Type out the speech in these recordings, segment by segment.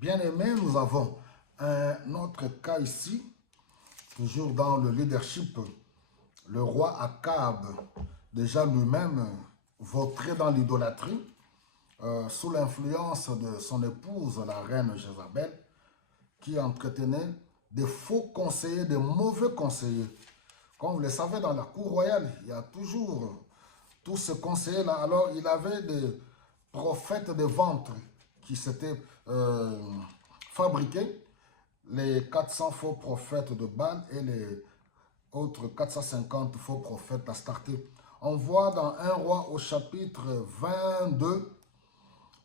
Bien-aimés, nous avons un autre cas ici, toujours dans le leadership. Le roi Akab, déjà lui-même, vautré dans l'idolâtrie, sous l'influence de son épouse, la reine Jézabel, qui entretenait des faux conseillers, des mauvais conseillers. Comme vous le savez, dans la cour royale, il y a toujours tous ces conseillers-là. Alors, il avait des prophètes de ventre qui s'étaient fabriqués, les 400 faux prophètes de Baal et les autres 450 faux prophètes d'Astarté. On voit dans 1 roi au chapitre 22,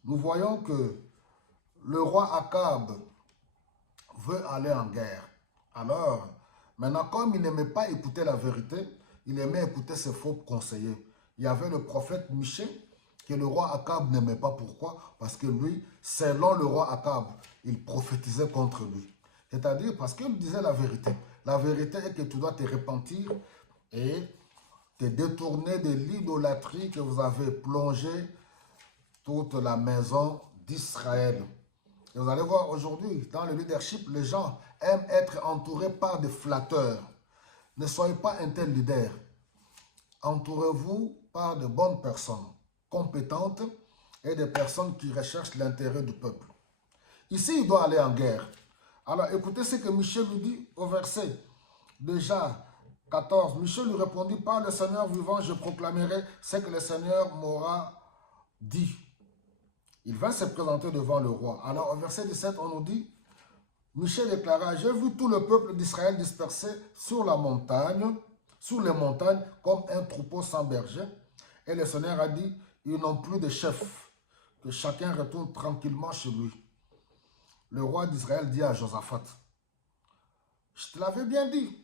nous voyons que le roi Akab veut aller en guerre. Alors, maintenant, comme il n'aimait pas écouter la vérité, il aimait écouter ses faux conseillers. Il y avait le prophète Michée, que le roi Akab n'aimait pas. Pourquoi? Parce que lui, selon le roi Akab, il prophétisait contre lui. C'est-à-dire parce qu'il disait la vérité. La vérité est que tu dois te repentir et te détourner de l'idolâtrie que vous avez plongé toute la maison d'Israël. Et vous allez voir aujourd'hui, dans le leadership, les gens aiment être entourés par des flatteurs. Ne soyez pas un tel leader. Entourez-vous par de bonnes personnes, compétentes et des personnes qui recherchent l'intérêt du peuple. Ici, il doit aller en guerre. Alors, écoutez ce que Michée lui dit au verset déjà 14. Michée lui répondit, par le Seigneur vivant, je proclamerai ce que le Seigneur m'aura dit. Il va se présenter devant le roi. Alors, au verset 17, on nous dit, Michée déclara, j'ai vu tout le peuple d'Israël dispersé sur la montagne, sur les montagnes, comme un troupeau sans berger. Et le Seigneur a dit, ils n'ont plus de chef, que chacun retourne tranquillement chez lui. Le roi d'Israël dit à Josaphat, je te l'avais bien dit,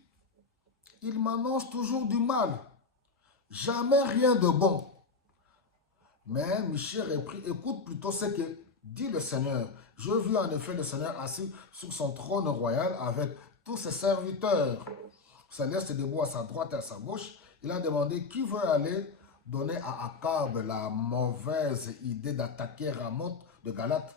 il m'annonce toujours du mal, jamais rien de bon. Mais Michée reprit, écoute plutôt ce que dit le Seigneur. Je vis en effet le Seigneur assis sur son trône royal avec tous ses serviteurs. Le Seigneur se debout à sa droite et à sa gauche. Il a demandé qui veut aller donner à Akab la mauvaise idée d'attaquer Ramoth de Galate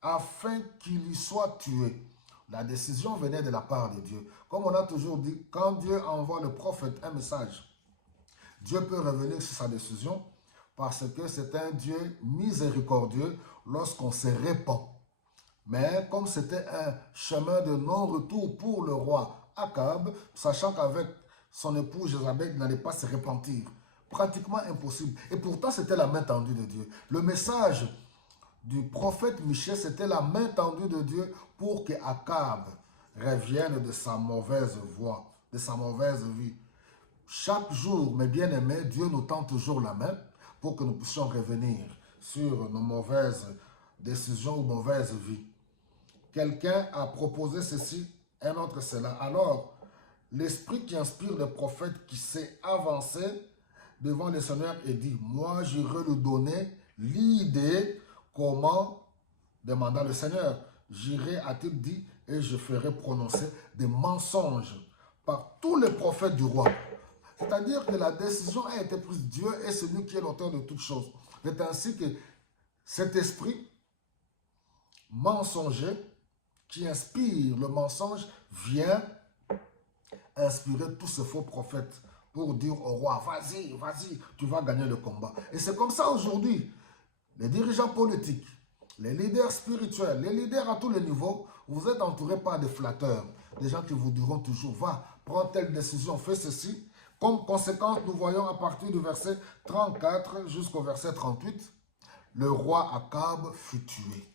afin qu'il y soit tué. La décision venait de la part de Dieu. Comme on a toujours dit, quand Dieu envoie le prophète un message, Dieu peut revenir sur sa décision parce que c'est un Dieu miséricordieux lorsqu'on se répand. Mais comme c'était un chemin de non-retour pour le roi Akab, sachant qu'avec son épouse Jézabel, il n'allait pas se repentir. Pratiquement impossible. Et pourtant, c'était la main tendue de Dieu. Le message du prophète Michée, c'était la main tendue de Dieu pour que Akab revienne de sa mauvaise voie, de sa mauvaise vie. Chaque jour, mes bien-aimés, Dieu nous tend toujours la main pour que nous puissions revenir sur nos mauvaises décisions ou mauvaises vies. Quelqu'un a proposé ceci, un autre cela. Alors, l'esprit qui inspire le prophète qui s'est avancé devant le Seigneur et dit, moi j'irai lui donner l'idée comment, demanda le Seigneur, j'irai, a-t-il dit, et je ferai prononcer des mensonges par tous les prophètes du roi. C'est-à-dire que la décision a été prise. Dieu est celui qui est l'auteur de toutes choses. C'est ainsi que cet esprit mensonger qui inspire le mensonge vient inspirer tous ces faux prophètes pour dire au roi, vas-y, vas-y, tu vas gagner le combat. Et c'est comme ça aujourd'hui. Les dirigeants politiques, les leaders spirituels, les leaders à tous les niveaux, vous êtes entourés par des flatteurs, des gens qui vous diront toujours, va, prends telle décision, fais ceci. Comme conséquence, nous voyons à partir du verset 34 jusqu'au verset 38, le roi Akab fut tué.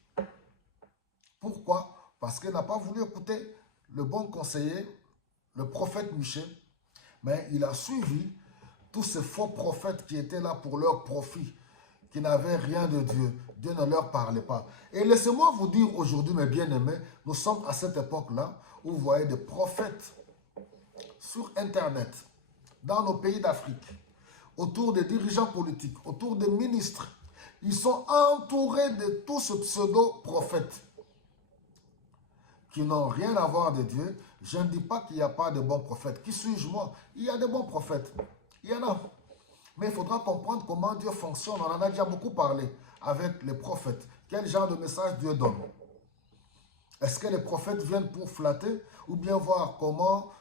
Pourquoi? Parce qu'il n'a pas voulu écouter le bon conseiller, le prophète Michée, mais il a suivi tous ces faux prophètes qui étaient là pour leur profit, qui n'avaient rien de Dieu. Dieu ne leur parlait pas. Et laissez-moi vous dire aujourd'hui, mes bien-aimés, nous sommes à cette époque-là où vous voyez des prophètes sur Internet, dans nos pays d'Afrique, autour des dirigeants politiques, autour des ministres. Ils sont entourés de tous ces pseudo-prophètes qui n'ont rien à voir de Dieu. Je ne dis pas qu'il n'y a pas de bons prophètes. Qui suis-je moi? Il y a de bons prophètes. Il y en a. Mais il faudra comprendre comment Dieu fonctionne. On en a déjà beaucoup parlé avec les prophètes. Quel genre de message Dieu donne. Est-ce que les prophètes viennent pour flatter ou bien voir comment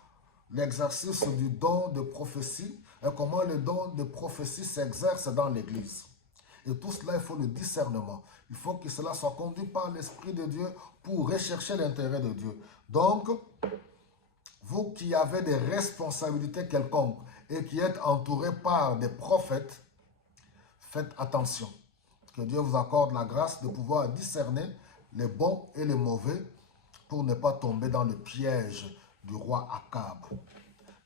l'exercice du don de prophétie et comment le don de prophétie s'exerce dans l'Église? Et tout cela, il faut le discernement. Il faut que cela soit conduit par l'Esprit de Dieu pour rechercher l'intérêt de Dieu. Donc, vous qui avez des responsabilités quelconques et qui êtes entourés par des prophètes, faites attention. Que Dieu vous accorde la grâce de pouvoir discerner les bons et les mauvais pour ne pas tomber dans le piège du roi Akab.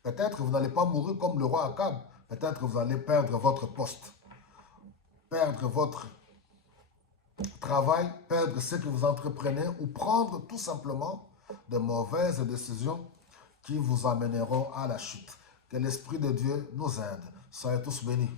Peut-être que vous n'allez pas mourir comme le roi Akab. Peut-être que vous allez perdre votre poste, perdre votre travail, perdre ce que vous entreprenez ou prendre tout simplement de mauvaises décisions qui vous amèneront à la chute. Que l'Esprit de Dieu nous aide. Soyez tous bénis.